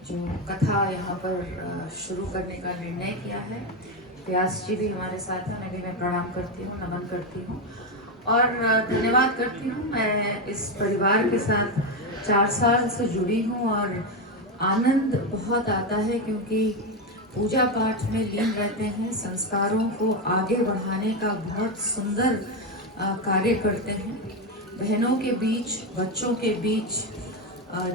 जो कथा यहाँ पर शुरू करने का निर्णय किया है। व्यास जी भी हमारे साथ हैं, उन्हें भी मैं प्रणाम करती हूँ, नमन करती हूँ और धन्यवाद करती हूँ। मैं इस परिवार के साथ 4 साल से जुड़ी हूँ और आनंद बहुत आता है क्योंकि पूजा पाठ में लीन रहते हैं, संस्कारों को आगे बढ़ाने का बहुत सुंदर कार्य करते हैं। बहनों के बीच, बच्चों के बीच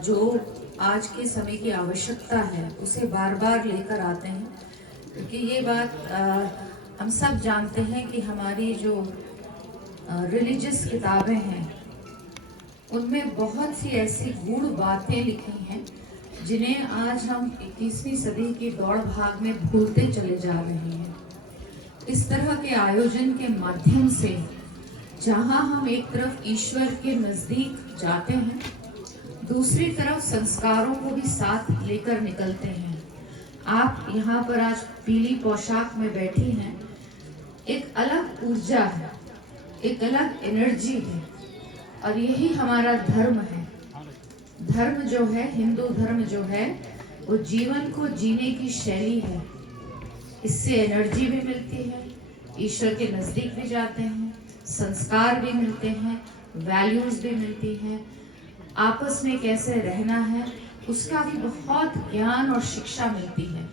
जो आज के समय की आवश्यकता है उसे बार बार लेकर आते हैं, क्योंकि ये बात हम सब जानते हैं कि हमारी जो रिलीजियस किताबें हैं उनमें बहुत सी ऐसी गूढ़ बातें लिखी हैं जिन्हें आज हम 21वीं सदी की दौड़ भाग में भूलते चले जा रहे हैं। इस तरह के आयोजन के माध्यम से जहां हम एक तरफ ईश्वर के नजदीक जाते हैं, दूसरी तरफ संस्कारों को भी साथ लेकर निकलते हैं। आप यहाँ पर आज पीली पोशाक में बैठी हैं, एक अलग ऊर्जा है, एक अलग एनर्जी है और यही हमारा धर्म है। धर्म जो है, हिंदू धर्म जो है, वो जीवन को जीने की शैली है। इससे एनर्जी भी मिलती है, ईश्वर के नजदीक भी जाते हैं, संस्कार भी मिलते हैं, वैल्यूज भी मिलती हैं, आपस में कैसे रहना है उसका भी बहुत ज्ञान और शिक्षा मिलती है।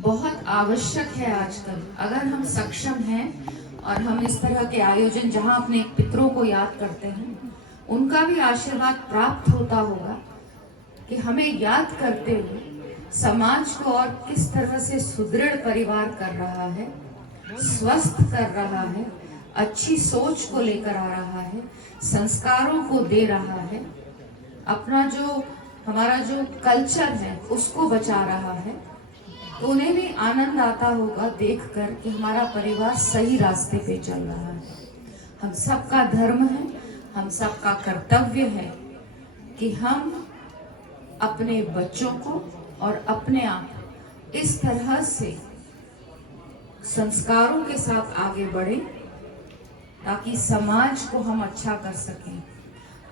बहुत आवश्यक है आजकल, अगर हम सक्षम हैं और हम इस तरह के आयोजन जहां अपने पितरों को याद करते हैं, उनका भी आशीर्वाद प्राप्त होता होगा कि हमें याद करते हुए समाज को और किस तरह से सुदृढ़ परिवार कर रहा है, स्वस्थ कर रहा है, अच्छी सोच को लेकर आ रहा है, संस्कारों को दे रहा है, अपना जो हमारा जो कल्चर है उसको बचा रहा है। तो उन्हें भी आनंद आता होगा देखकर कि हमारा परिवार सही रास्ते पे चल रहा है। हम सबका धर्म है, हम सबका कर्तव्य है कि हम अपने बच्चों को और अपने आप इस तरह से संस्कारों के साथ आगे बढ़े ताकि समाज को हम अच्छा कर सकें।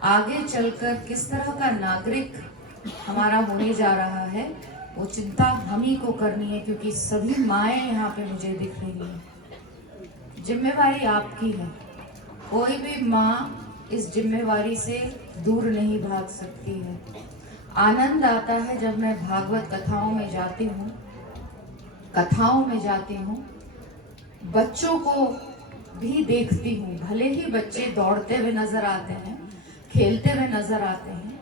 आगे चलकर किस तरह का नागरिक हमारा होने जा रहा है वो चिंता हम ही को करनी है, क्योंकि सभी माएँ यहाँ पे मुझे दिख रही हैं। जिम्मेवारी आपकी है, कोई भी माँ इस जिम्मेवारी से दूर नहीं भाग सकती है। आनंद आता है जब मैं भागवत कथाओं में जाती हूँ, बच्चों को भी देखती हूँ। भले ही बच्चे दौड़ते हुए नजर आते हैं, खेलते हुए नजर आते हैं,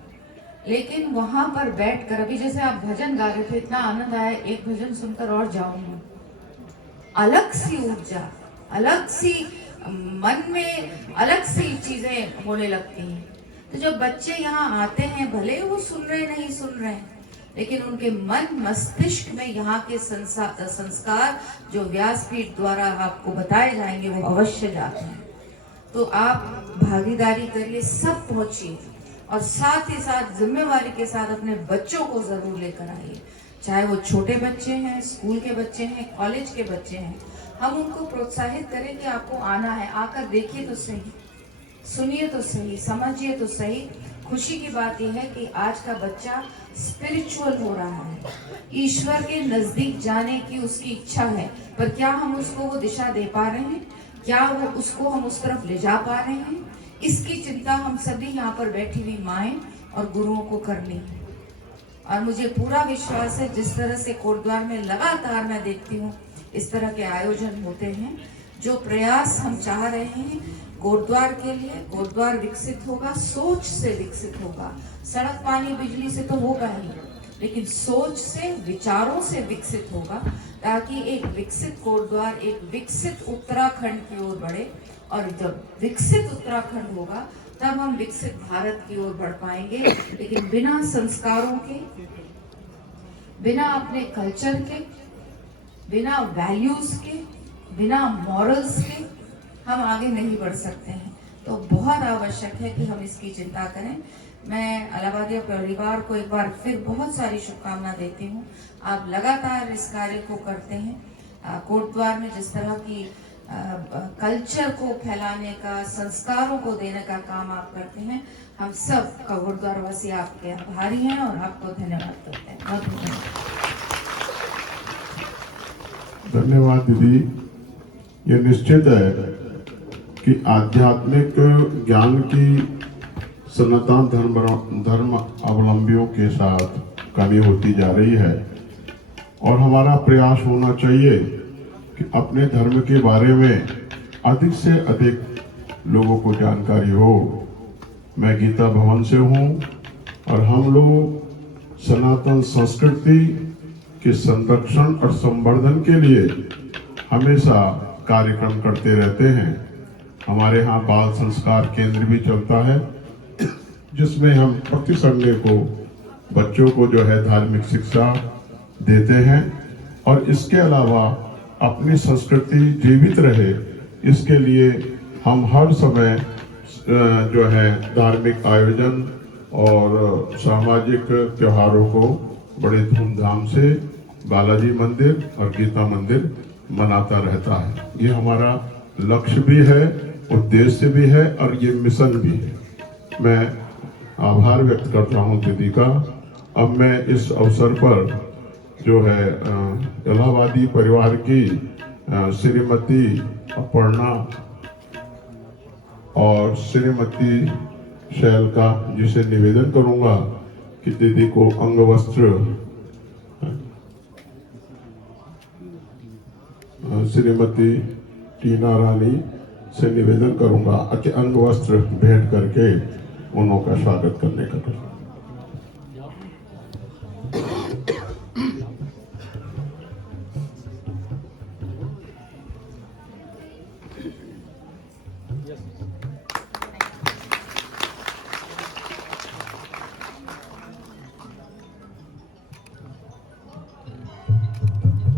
लेकिन वहां पर बैठकर, अभी जैसे आप भजन गा रहे थे, इतना आनंद आया, एक भजन सुनकर और जाऊंगी। अलग सी ऊर्जा, अलग सी मन में अलग सी चीजें होने लगती हैं। तो जब बच्चे यहाँ आते हैं, भले वो सुन रहे नहीं सुन रहे हैं, लेकिन उनके मन मस्तिष्क में यहाँ के संस्कार जो व्यासपीठ द्वारा आपको बताए जाएंगे वो अवश्य जाते हैं। तो आप भागीदारी करिए, सब पहुंचिए और साथ ही साथ जिम्मेवारी के साथ अपने बच्चों को जरूर लेकर आइए। चाहे वो छोटे बच्चे हैं, स्कूल के बच्चे हैं, कॉलेज के बच्चे हैं, हम उनको प्रोत्साहित करें कि आपको आना है, आकर देखिए तो सही, सुनिए तो सही, समझिए तो सही। खुशी की बात यह है कि आज का बच्चा स्पिरिचुअल हो रहा है, ईश्वर के नजदीक जाने की उसकी इच्छा है, पर क्या हम उसको वो दिशा दे पा रहे हैं? क्या वो उसको हम उस तरफ ले जा पा रहे हैं? इसकी चिंता हम सभी यहाँ पर बैठी हुई माएँ और गुरुओं को करनी है। और मुझे पूरा विश्वास है, जिस तरह से कोटद्वार में लगातार मैं देखती हूँ इस तरह के आयोजन होते हैं, जो प्रयास हम चाह रहे हैं कोटद्वार के लिए, कोटद्वार विकसित होगा, सोच से विकसित होगा। सड़क पानी बिजली से तो होगा ही, लेकिन सोच से, विचारों से विकसित होगा, ताकि एक विकसित कोटद्वार, एक विकसित उत्तराखंड की ओर बढ़े। और जब विकसित उत्तराखंड होगा तब हम विकसित भारत की ओर बढ़ पाएंगे। लेकिन बिना संस्कारों के, बिना अपने कल्चर के, बिना वैल्यूज के, बिना मॉरल्स के हम आगे नहीं बढ़ सकते हैं। तो बहुत आवश्यक है कि हम इसकी चिंता करें। मैं इलाहाबादिया परिवार को एक बार फिर बहुत सारी शुभकामना देती हूँ। आप लगातार इस कार्य को करते हैं। कोटद्वार में जिस तरह की कल्चर को फैलाने का, संस्कारों को देने का काम आप करते हैं। हम सब का गुरुद्वारा वासी आपके आभारी हैं और आपको धन्यवाद करते हैं। बहुत धन्यवाद। धन्यवाद दीदी। ये निश्चित है कि आध्यात्मिक ज्ञान की सनातन धर्म अवलंबियों के साथ कमी होती जा रही है और हमारा प्रयास होना चाहिए कि अपने धर्म के बारे में अधिक से अधिक लोगों को जानकारी हो। मैं गीता भवन से हूँ और हम लोग सनातन संस्कृति के संरक्षण और संवर्धन के लिए हमेशा कार्यक्रम करते रहते हैं। हमारे यहाँ बाल संस्कार केंद्र भी चलता है जिसमें हम प्रति संडे को बच्चों को जो है धार्मिक शिक्षा देते हैं और इसके अलावा अपनी संस्कृति जीवित रहे इसके लिए हम हर समय जो है धार्मिक आयोजन और सामाजिक त्योहारों को बड़े धूमधाम से बालाजी मंदिर और गीता मंदिर मनाता रहता है। ये हमारा लक्ष्य भी है, उद्देश्य भी है और ये मिशन भी है। मैं आभार व्यक्त करता हूँ दीदी का। अब मैं इस अवसर पर जो है इलाहाबादी परिवार की श्रीमती अपर्णा और श्रीमती शैलका जी से निवेदन करूंगा कि दीदी को अंग वस्त्र, श्रीमती टीना रानी से निवेदन करूंगा कि अंग वस्त्र भेंट करके उन्हों का स्वागत करने का।